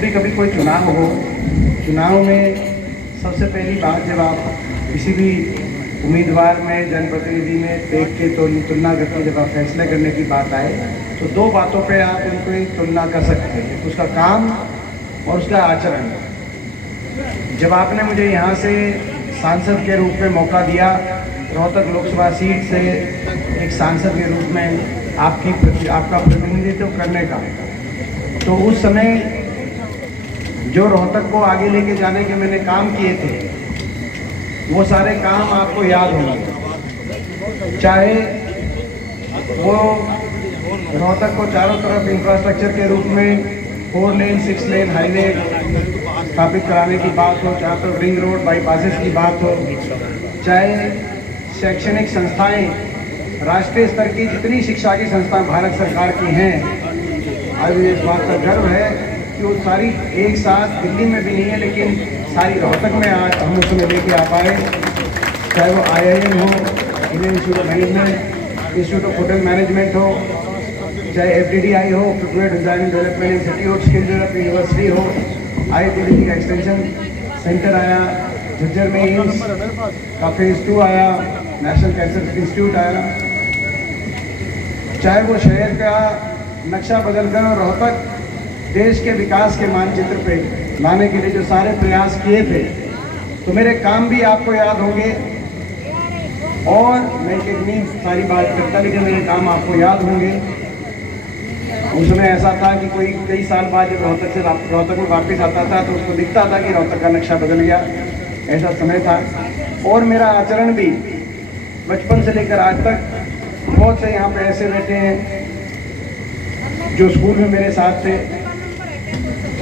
भी कभी कोई चुनाव हो, चुनाव में सबसे पहली बात जब आप किसी भी उम्मीदवार में, जनप्रतिनिधि में देख के तो तुलना करके जब आप फैसले करने की बात आए तो दो बातों पे आप उनको तुलना कर सकते हैं, उसका काम और उसका आचरण। जब आपने मुझे यहाँ से सांसद के रूप में मौका दिया, रोहतक लोकसभा सीट से एक सांसद के रूप में आपका प्रतिनिधित्व करने का, तो उस समय जो रोहतक को आगे लेके जाने के मैंने काम किए थे वो सारे काम आपको याद होंगे। चाहे वो रोहतक को चारों तरफ इंफ्रास्ट्रक्चर के रूप में 4 लेन 6 लेन हाईवे स्थापित कराने की बात हो, चाहे तो रिंग रोड बाईपासेस की बात हो, चाहे शैक्षणिक संस्थाएं, राष्ट्रीय स्तर की जितनी शिक्षा की संस्थाएं भारत सरकार की हैं, आज इस बात का गर्व है कि वो सारी एक साथ दिल्ली में भी नहीं है लेकिन सारी रोहतक में आज हम उसमें लेके आ पाए। चाहे वो IIM हो, Indian institute of management, institute of hotel management हो, चाहे FDDI हो, prepare design development institute, skill develop university हो, IIT दिल्ली का एक्सटेंशन सेंटर आया, झज्जर में एम्स का फेज 2 आया, नेशनल कैंसर इंस्टीट्यूट आया, चाहे वो शहर का नक्शा बदलकर और रोहतक देश के विकास के मानचित्र पे लाने के लिए जो सारे प्रयास किए थे, तो मेरे काम भी आपको याद होंगे। और मैं इतनी सारी बात करता लेकिन मेरे काम आपको याद होंगे। उस समय ऐसा था कि कोई कई साल बाद जब रोहतक में वापस आता था तो उसको दिखता था कि रोहतक का नक्शा बदल गया, ऐसा समय था। और मेरा आचरण भी बचपन से लेकर आज तक, बहुत से यहाँ पे ऐसे बैठे हैं जो स्कूल में मेरे साथ थे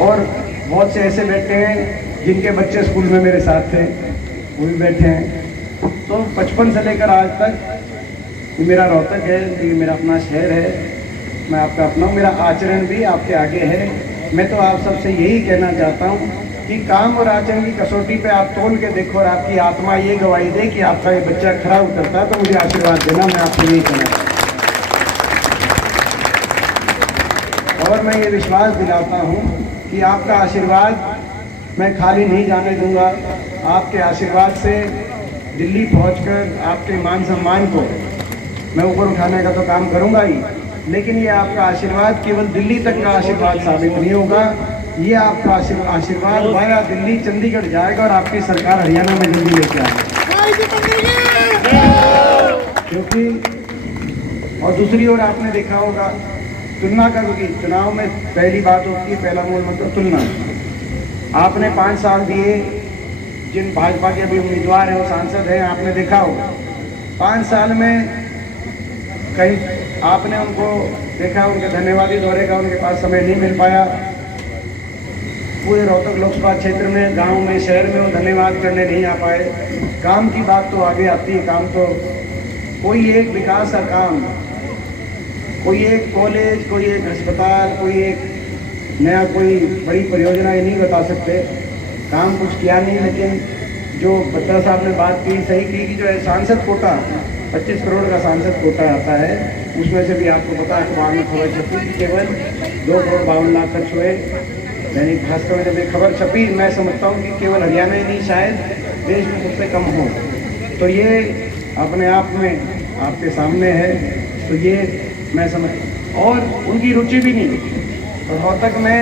और बहुत से ऐसे बैठे हैं जिनके बच्चे स्कूल में मेरे साथ थे, वो भी बैठे हैं। तो बचपन से लेकर आज तक मेरा रोहतक है, ये मेरा अपना शहर है, मैं आपका अपना हूँ, मेरा आचरण भी आपके आगे है। मैं तो आप सबसे यही कहना चाहता हूँ कि काम और आचरण की कसौटी पे आप तोल के देखो और आपकी आत्मा ये गवाही दे कि आपका ये बच्चा खरा उतरता है, तो मुझे आशीर्वाद देना, मैं आपसे यही कहना चाहता हूँ। और मैं ये विश्वास दिलाता हूँ कि आपका आशीर्वाद मैं खाली नहीं जाने दूंगा। आपके आशीर्वाद से दिल्ली पहुंचकर आपके मान सम्मान को मैं ऊपर उठाने का तो काम करूंगा ही, लेकिन ये आपका आशीर्वाद केवल दिल्ली तक का आशीर्वाद साबित नहीं होगा, ये आपका आशीर्वाद वाया दिल्ली चंडीगढ़ जाएगा और आपकी सरकार हरियाणा में दिल्ली लेके आएगी। क्योंकि और दूसरी ओर आपने देखा होगा तुलना का, क्योंकि चुनाव में पहली बात होती है, पहला मूल मतलब तुलना। आपने 5 साल दिए, जिन भाजपा के अभी उम्मीदवार हैं वो सांसद हैं, आपने देखा होगा 5 साल में कहीं आपने उनको देखा, उनके धन्यवादी दौरे का उनके पास समय नहीं मिल पाया। पूरे रोहतक लोकसभा क्षेत्र में, गांव में, शहर में वो धन्यवाद करने नहीं आ पाए। काम की बात तो आगे आती है, काम तो कोई एक विकास का काम, कोई एक कॉलेज, कोई एक अस्पताल, कोई एक नया कोई बड़ी परियोजना ये नहीं बता सकते, काम कुछ किया नहीं। लेकिन जो बत्रा साहब ने बात की, सही की कि जो है सांसद कोटा 25 करोड़ का सांसद कोटा आता है, उसमें से भी आपको पता है, अखबार में खबर छपी कि केवल 2 करोड़ 52 लाख खर्च हुए। दैनिक भास्कर में जब ये खबर छपी, मैं समझता हूँ कि केवल हरियाणा ही नहीं, शायद देश में सबसे कम हो। तो ये अपने आप में आपके सामने है, तो ये मैं समझ, और उनकी रुचि भी नहीं, रोहतक में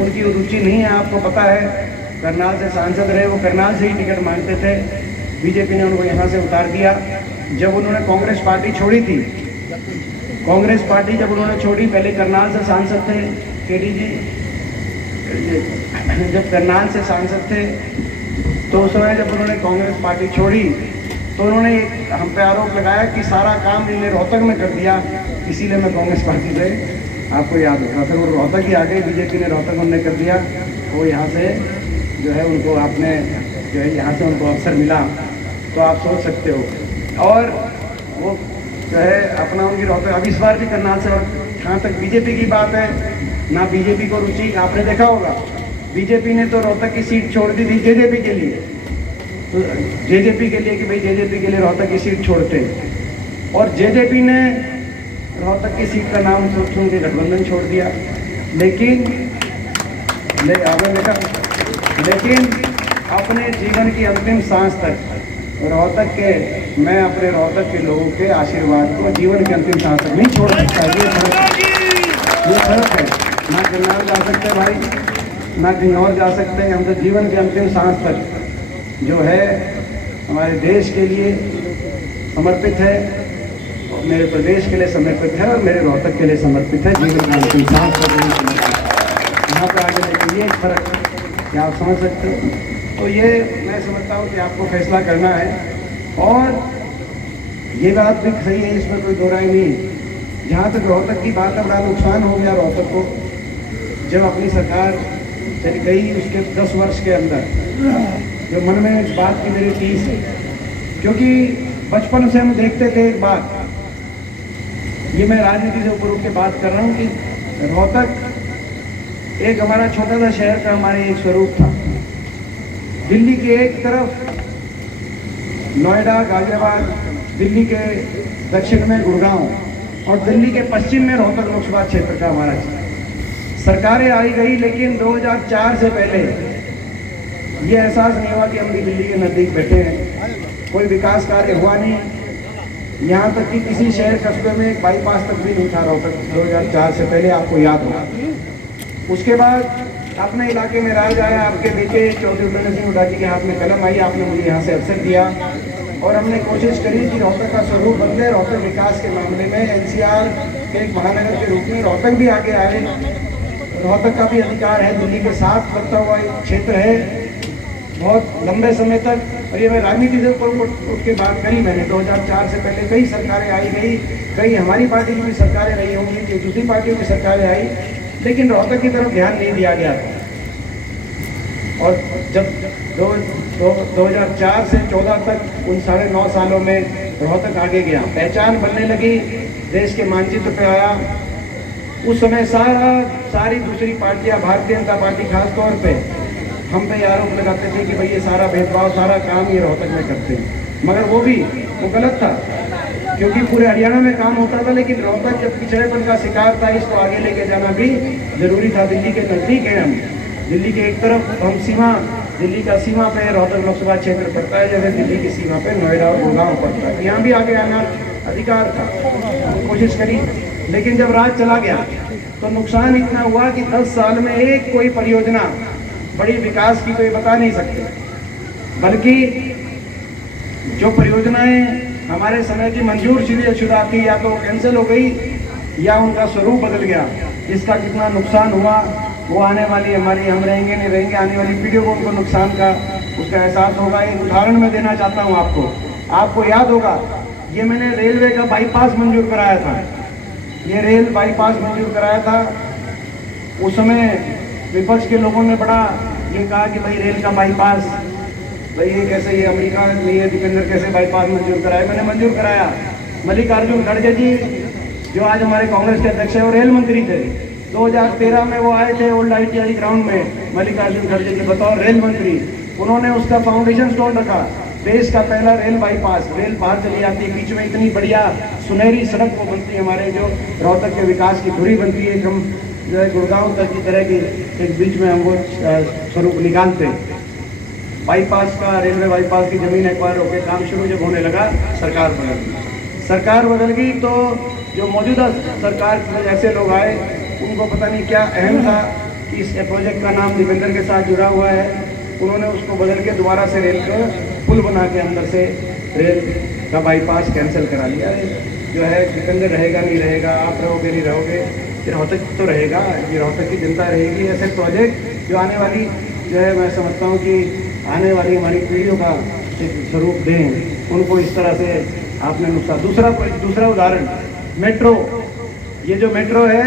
उनकी रुचि नहीं है। आपको पता है करनाल से सांसद रहे, वो करनाल से ही टिकट मांगते थे, बीजेपी ने उनको यहाँ से उतार दिया। जब उन्होंने कांग्रेस पार्टी छोड़ी थी, कांग्रेस पार्टी जब उन्होंने छोड़ी, पहले करनाल से सांसद थे केडी जी, जब करनाल से सांसद थे तो उस समय जब उन्होंने कांग्रेस पार्टी छोड़ी तो उन्होंने हम पे आरोप लगाया कि सारा काम इन्होंने रोहतक में कर दिया, इसीलिए मैं कांग्रेस पार्टी से, आपको याद होगा। फिर वो रोहतक ही आ गई, बीजेपी ने रोहतक उन्होंने कर दिया, वो यहाँ से जो है उनको आपने जो है यहाँ से उनको अवसर मिला, तो आप सोच सकते हो। और वो जो है अपना उनकी रोहतक, अब इस बार भी करनाल से, और जहाँ तक बीजेपी की बात है, ना बीजेपी को रुचि, आपने देखा होगा बीजेपी ने तो रोहतक की सीट छोड़ दी थी जेजेपी के लिए, तो जेजेपी के लिए कि भाई जेजेपी के लिए रोहतक की सीट छोड़ते, और जेजेपी ने रोहतक की सीट का नाम सोच के गठबंधन छोड़ दिया। लेकिन आपने लिखा, लेकिन अपने जीवन की अंतिम सांस तक रोहतक के, मैं अपने रोहतक के लोगों के आशीर्वाद को जीवन के अंतिम सांस तक नहीं छोड़ सकता। ये फर्क है। ना किन्नौर जा सकते भाई, ना कहीं और जा सकते हैं। हम तो जीवन के अंतिम सांस तक जो है हमारे देश के लिए समर्पित है, मेरे प्रदेश के लिए समर्पित है और मेरे रोहतक के लिए समर्पित है। जीवन का अंतिम सांस तक यहाँ पर आगे लेकिन ये फर्क क्या आप समझ सकते हो? तो ये मैं समझता हूँ कि आपको फैसला करना है, और ये बात भी सही है, इसमें कोई दो राय नहीं। जहाँ तक रोहतक की बात है, बड़ा नुकसान हो गया रोहतक को जब अपनी सरकार चली गई। उसके 10 वर्ष के अंदर जो मन में इस बात की मेरी टीस है, क्योंकि बचपन से हम देखते थे एक बात, ये मैं राजनीति से ऊपर उठ के बात कर रहा हूँ कि रोहतक एक हमारा छोटा सा शहर का हमारे एक स्वरूप था। दिल्ली के एक तरफ नोएडा, गाजियाबाद, दिल्ली के दक्षिण में गुड़गांव और दिल्ली के पश्चिम में रोहतक लोकसभा क्षेत्र का हमारा सरकारें आई गई, लेकिन 2004 से पहले ये एहसास नहीं हुआ कि हम भी दिल्ली के नज़दीक बैठे हैं। कोई विकास कार्य हुआ नहीं। यहाँ तक कि किसी शहर कस्बे में एक बाईपास तक भी नहीं था रोहतक 2004 से पहले, आपको याद होगा। उसके बाद अपने इलाके में राज आया, आपके बेटे चौधरी उपेंद्र सिंह हुड्डा जी के हाथ में कलम आई, आपने मुझे यहाँ से अवसर दिया और हमने कोशिश करी कि रोहतक का स्वरूप बदले। रोहतक विकास के मामले में एनसीआर के एक महानगर के रूप में रोहतक भी आगे आए। रोहतक का भी अधिकार है, दिल्ली के साथ लगता हुआ एक क्षेत्र है बहुत लंबे समय तक। और ये मैं राजनीति से ऊपर उठ के बात करी मैंने। 2004 से पहले कई सरकारें आई गई, कई हमारी पार्टी की भी सरकारें रही होंगी, कई दूसरी पार्टियों की सरकारें आई, लेकिन रोहतक की तरफ ध्यान नहीं दिया गया था। और जब 2004 से 14 तक उन 9.5 सालों में रोहतक आगे गया, पहचान बनने लगी, देश के मानचित्र पे आया। उस समय सारी दूसरी पार्टियां, भारतीय जनता पार्टी खास तौर पे हम पे आरोप लगाते थे कि भाई ये सारा भेदभाव, सारा काम ये रोहतक में करते हैं, मगर वो गलत था, क्योंकि पूरे हरियाणा में काम होता था, लेकिन रोहतक जब पिछड़ेपन का शिकार था, इसको आगे लेके जाना भी जरूरी था। दिल्ली के नज़दीक है हम, दिल्ली के एक तरफ हम सीमा, दिल्ली का सीमा पे रोहतक लोकसभा क्षेत्र पड़ता है, जैसे दिल्ली की सीमा पे नोएडा और गुड़गांव पड़ता है। यहाँ भी आगे आना अधिकार था, कोशिश करी, लेकिन जब राज चला गया तो नुकसान इतना हुआ कि 10 साल में एक कोई परियोजना बड़ी विकास की तो ये बता नहीं सकते, बल्कि जो परियोजनाएं हमारे समय की मंजूर शुदा थी, या तो कैंसिल हो गई या उनका स्वरूप बदल गया। इसका कितना नुकसान हुआ वो आने वाली हमारी, हम रहेंगे नहीं रहेंगे, आने वाली पीढ़ियों को उनको नुकसान का उसका एहसास होगा। एक उदाहरण मैं देना चाहता हूँ आपको याद होगा, ये मैंने रेलवे का बाईपास मंजूर कराया था। ये रेल बाईपास मंजूर कराया था, उस समय विपक्ष के लोगों ने बड़ा ये कहा कि भाई रेल का बाईपास, भाई ये कैसे, ये अमेरिका नहीं है, दीपेंद्र कैसे बाईपास मंजूर कराया। मैंने मंजूर कराया। मल्लिकार्जुन खड़गे जी जो आज हमारे कांग्रेस के अध्यक्ष है, वो रेल मंत्री थे। 2013 में वो आए थे ओल्ड ITI ग्राउंड में, मल्लिकार्जुन खड़गे जी बतौर रेल मंत्री, उन्होंने उसका फाउंडेशन स्टोन रखा। देश का पहला रेल बाईपास, रेल बाहर चली जाती है, बीच में इतनी बढ़िया सुनहरी सड़क वो बनती है, हमारे जो रोहतक के विकास की धुरी बनती है, एकदम जो है गुड़गांव तक की तरह की, एक बीच में हम वो स्वरूप निकालते हैं। बाईपास का, रेलवे बाईपास की जमीन एक्वायर होकर काम शुरू जब होने लगा, सरकार बदल गई। तो जो मौजूदा सरकार में ऐसे लोग आए, उनको पता नहीं क्या अहम था कि इस प्रोजेक्ट का नाम दीपेंद्र के साथ जुड़ा हुआ है, उन्होंने उसको बदल के दोबारा से रेल का पुल बना के अंदर से रेल का बाईपास कैंसिल करा लिया। जो है दीपेंद्र रहेगा नहीं रहेगा, आप रहोगे नहीं रहोगे, फिर रोहतक तो रहेगा, ये रोहतक की जनता रहेगी। ऐसे प्रोजेक्ट जो आने वाली, जो है मैं समझता हूँ कि आने वाली हमारी पीढ़ियों का एक स्वरूप दें, उनको इस तरह से आपने नुकसान। दूसरा उदाहरण मेट्रो, ये जो मेट्रो है,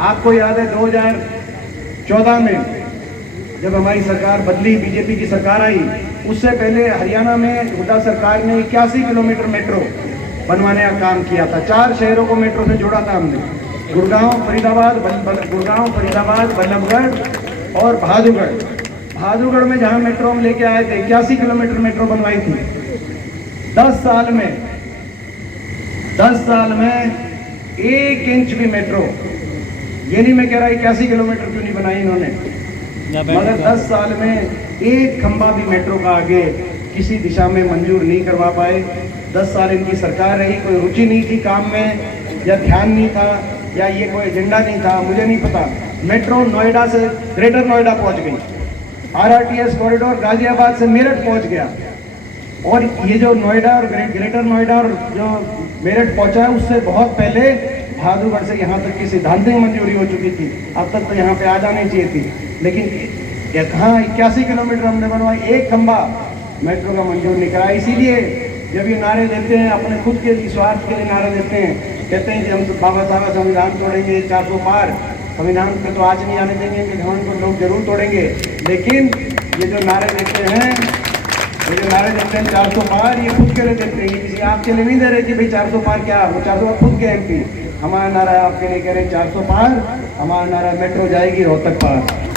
आपको याद है 2014 में जब हमारी सरकार बदली, बीजेपी की सरकार आई, उससे पहले हरियाणा में हुड्डा सरकार ने 81 किलोमीटर मेट्रो बनवाने का काम किया था। 4 शहरों को मेट्रो से जोड़ा था हमने, गुड़गांव फरीदाबाद, बल्लभगढ़ और बहादुरगढ़ में जहां मेट्रो हम लेके आए थे, 81 किलोमीटर मेट्रो बनवाई थी। 10 साल में 1 इंच भी मेट्रो ये नहीं मैं कह रहा 81 किलोमीटर क्यों नहीं बनाई इन्होंने, मगर 10 साल में एक खंबा भी मेट्रो का आगे किसी दिशा में मंजूर नहीं करवा पाए। 10 साल इनकी सरकार रही, कोई रुचि नहीं थी काम में, या ध्यान नहीं था, या ये कोई एजेंडा नहीं था, मुझे नहीं पता। मेट्रो नोएडा से ग्रेटर नोएडा पहुंच गई, आरआरटीएस कॉरिडोर गाजियाबाद से मेरठ पहुंच गया, और ये जो नोएडा और ग्रेटर नोएडा और जो मेरठ पहुंचा है उससे बहुत पहले बहादुरगढ़ से यहाँ तक की सैद्धांतिक मंजूरी हो चुकी थी। अब तक तो यहाँ पे आ जानी चाहिए थी, लेकिन कहाँ 81 किलोमीटर हमने बनवाई, एक खंबा मेट्रो का मंजूर नहीं करा। इसीलिए जब ये नारे देते हैं अपने खुद के लिए, स्वार्थ के लिए नारे देते हैं, कहते हैं कि हम बाबा साहब संविधान तोड़ेंगे 400 पार, संविधान पे तो आज नहीं आने देंगे कि घमंड को लोग जरूर तोड़ेंगे, लेकिन ये जो नारे देते हैं, ये जो नारे देते हैं 400 पार, ये खुद के लिए देते हैं, ये किसी आपके लिए नहीं दे रहे कि भाई 400 पार क्या, वो 400 पार खुद के एमपी। हमारा नारा आपके लिए कह रहे 400 पार, हमारा नारा मेट्रो जाएगी रोहतक पार।